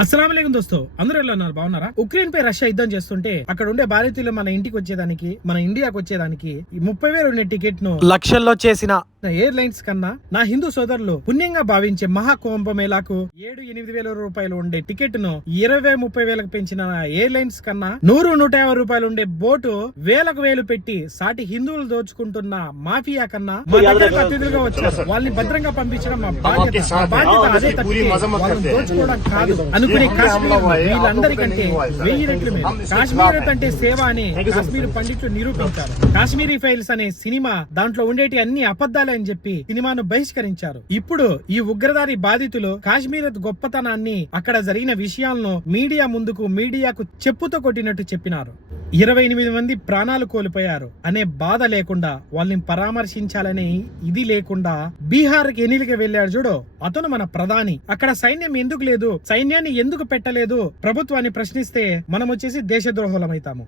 అస్సలం దోస్తో. అందరూ ఎలా ఉన్నారు? బాగున్నారా? ఉక్రెయిన్ పై రష్యా యుద్ధం చేస్తుంటే అక్కడ ఉండే భారతీయులు మన ఇంటికి వచ్చేదానికి మన ఇండియాకి వచ్చేదానికి ముప్పై వేలు ఉండే టికెట్ను లక్షల్లో చేసిన ఎయిర్ లైన్స్ కన్నా నా హిందూ సోదరులు పుణ్యంగా భావించే మహా కుంభమేళాకు ఏడు ఎనిమిది వేల రూపాయలు ఉండే టికెట్ను ఇరవై ముప్పై వేలకు పెంచిన ఎయిర్ లైన్స్ కన్నా నూరు నూట యాభై రూపాయలు ఉండే బోటు వేలకు వేలు పెట్టి సాటి హిందువులు దోచుకుంటున్న మాఫియా కన్నా మా దగ్గరకు అతిథులుగా వచ్చారు. వాళ్ళని భద్రంగా పంపించడం మా బాధ్యత. బాధ్యత అదే తప్పితే వాళ్ళని దోచుకోవడం కాదు. అనుకునే కాశ్మీర్ వీళ్ళందరికంటే వెయ్యి రెట్లు కాశ్మీర్ అంటే సేవ అని కాశ్మీర్ పండిట్లు నిరూపించారు. కాశ్మీరీ ఫైల్స్ అనే సినిమా దాంట్లో ఉండేటి అన్ని అబద్ధాలే అని చెప్పి సినిమాను బహిష్కరించారు. ఇప్పుడు ఈ ఉగ్రదారి బాధితులు కాశ్మీర్ గొప్పతనాన్ని అక్కడ జరిగిన విషయాలను మీడియా ముందుకు మీడియాకు చెప్పుతో కొట్టినట్టు చెప్పినారు. ఇరవై ఎనిమిది మంది ప్రాణాలు కోల్పోయారు అనే బాధ లేకుండా వాళ్ళని పరామర్శించాలని ఇది లేకుండా బీహార్కి ఎన్నికకి వెళ్ళాడు చూడు అతను మన ప్రధాని. అక్కడ సైన్యం ఎందుకు లేదు సైన్యాన్ని ఎందుకు పెట్టలేదు ప్రభుత్వాన్ని ప్రశ్నిస్తే మనం వచ్చేసి దేశద్రోహులమైతాము